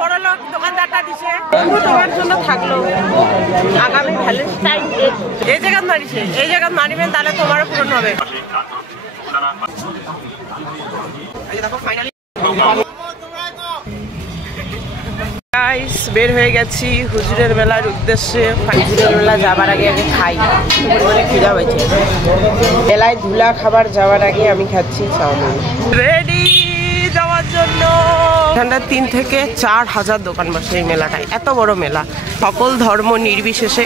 বড় লোক দোকানদারটা দিছে বন্ধু তোমার জন্য থাকলো আগামী ভ্যালেন্টাইন ডে এই জায়গায় মারিছে এই জায়গায় মারিবেন তাহলে তোমারও পূরণ হবে। গাইস বের হয়ে গেছি হুজুরের মেলার উদ্দেশ্যে। হুজুরের মেলা যাবার আগে আগে খাই, মানে খিদা হয়েছে। মেলায় ধুলা খাবার যাওয়ার আগে আমি খাচ্ছি চাউমিন। রেডি যাওয়ার জন্য। এখানটা 3 থেকে 4,000 দোকান বসে এই মেলাটায়। এত বড় মেলা, সকল ধর্ম নির্বিশেষে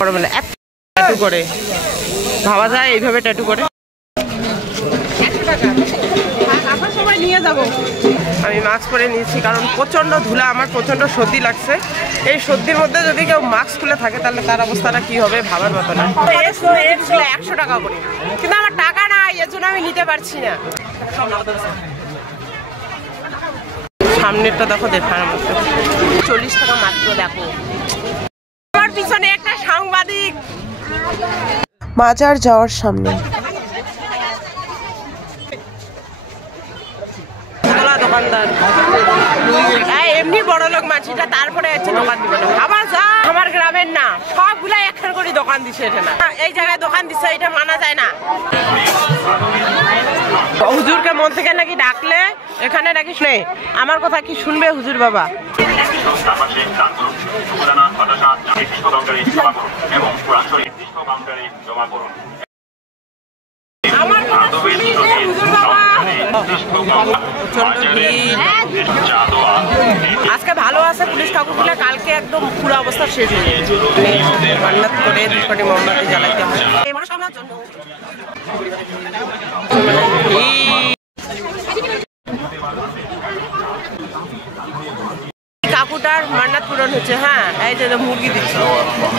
বড় মেলা। এত ট্যাটু করে ভাবা যায় এইভাবে ট্যাটু করে 100 টাকা আমার সময় নিয়ে যাব। আমি মাস্ক পরে নিয়েছি কারণ প্রচন্ড ধুলা, আমার প্রচন্ড সর্দি লাগছে। এই সর্দির মধ্যে যদি কেউ মাস্ক খুলে থাকে তাহলে তার অবস্থাটা কি হবে ভাবার মতো না। 100 টাকা করে, কিন্তু আমার টাকা নাই, এর জন্য আমি নিতে পারছি না। সামনেরটা দেখো, দেখার মতো 40 টাকা মাত্র। দেখো আমার পিছনে একটা সাংবাদিক। মাজার যাওয়ার সামনে দোকানদার এমনি বড় লোক মাছিটা, তারপরে হচ্ছে দোকান দিবে না। আবার যা আমার গ্রামের না, সবগুলাই একখান করে দোকান দিছে। এটা না এই জায়গায় দোকান দিছে, এটা মানা যায় না। হুজুরকে মন থেকে নাকি ডাকলে এখানে নাকি শুনে আমার কথা কি শুনবে হুজুর বাবা? আমার কথা শুনবে হুজুর বাবা। আজকে ভালো আছে পুলিশ কাকুগুলা, কালকে একদম পুরো অবস্থা শেষ হয়ে যাবে। মান্নাত করে 2 কোটি মোমবাতি জ্বালাইতে হয়। কাকুটার মান্নাত পূরণ হচ্ছে। হ্যাঁ এই যে মুরগি দিচ্ছে।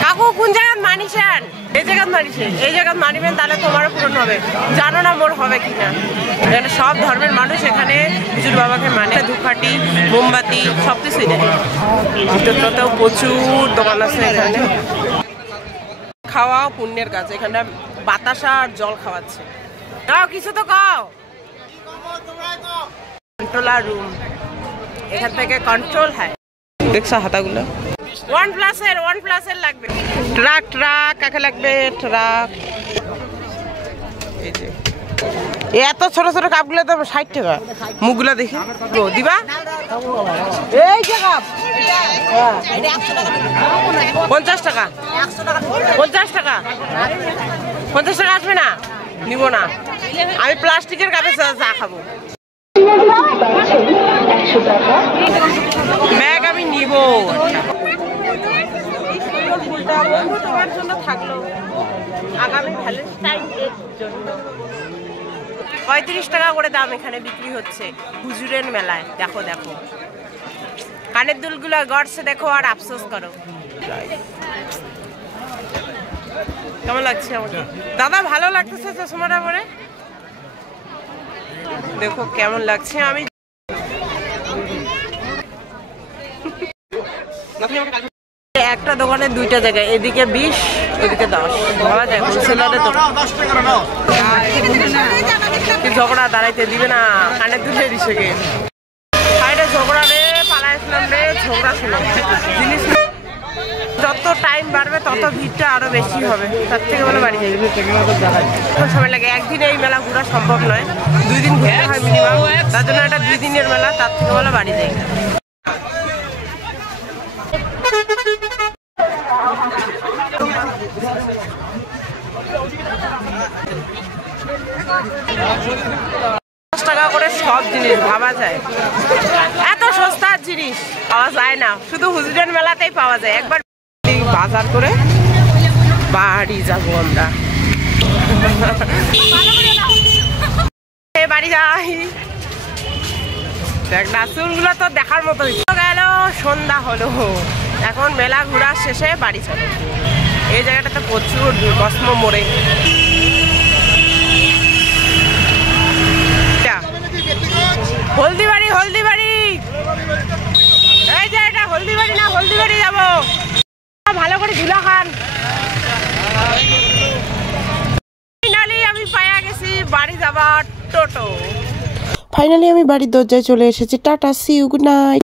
কাকু কোন জায়গায় মানিছেন? এই জায়গায় মানিছে, এই জায়গায় মানিবেন তাহলে তোমারও পূরণ হবে। জানো না মোর হবে কিনা? এখানে সব ধর্মের মানুষ এখানে হুজুর বাবাকে মানে। ধূপকাঠি, মোমবাতি সবকিছুই দেয়। ভিতরটাতেও প্রচুর দোকান আছে এখানে। খাওয়াও পুণ্যের কাজ। এখানটা বাতাসা আর জল খাওয়াচ্ছে। তাও কিছু তো খাও। কন্ট্রোলার রুম, এখান থেকে কন্ট্রোল হয়। দেখছো হাতাগুলো OnePlus এর লাগবে। ট্রাক কাকে লাগবে? ট্রাক। এই যে এত ছোট ছোট কাপগুলো তো 60 টাকা। মুখগুলো দেখি দিবা। এই যে কাপ 50 টাকা। 50 টাকা 50 টাকা আসবে না, নিব না। আমি প্লাস্টিকের কাপে চা খাবো। ব্যাগ আমি নিব। বন্ধু তোমার জন্য থাকলো আগামী ভ্যালেন্টাইন ডের জন্য। 35 টাকা করে দাম এখানে বিক্রি হচ্ছে হুজুরের মেলায়। দেখো দেখো কানের দুলগুলো গড়ছে দেখো, আর আফসোস করো। কেমন লাগছে আমাকে দাদা? ভালো লাগতেছে চশমাটা পরে? দেখো কেমন লাগছে। আমি একটা দোকানে 2টা জায়গায়, এদিকে 20 ওদিকে 10 ভাবা যায়। হোলসেলারের দোকান ঝগড়া দাঁড়াইতে দিবে না, কানে তুলে দিছে গে। সাইডে ঝগড়া রে, পালাইছিলাম রে, ঝগড়া শুনে জিনিস। যত টাইম বাড়বে তত ভিড়টা আরো বেশি হবে। তার থেকে বলে বাড়ি যাই সময় লাগে। একদিনে এই মেলা ঘোরা সম্ভব নয়, 2 দিন ঘুরতে হয় মিনিমাম। তার জন্য এটা 2 দিনের মেলা, তার থেকে বলে বাড়ি যাই। টাকা করে সব জিনিস ভাবা যায়। এত সস্তার জিনিস পাওয়া যায় না, শুধু হুজুরের মেলাতেই পাওয়া যায়। একবার বাজার করে বাড়ি যাবো আমরা। বাড়ি যাই। দেখ না চুলগুলো তো দেখার মতো গেল। সন্ধ্যা হলো, এখন মেলা ঘোরা শেষে বাড়ি চলো। এই জায়গাটাতে প্রচুর কসমো মোড়ে। হলদিবাড়ি এই যে এটা হলদিবাড়ি না, হলদিবাড়ি যাবো। ভালো করে ধুলা খান। ফাইনালি আমি পাইয়া গেছি বাড়ি যাবার টোটো। ফাইনালি আমি বাড়ির দরজায় চলে এসেছি। Tata, see you, good night.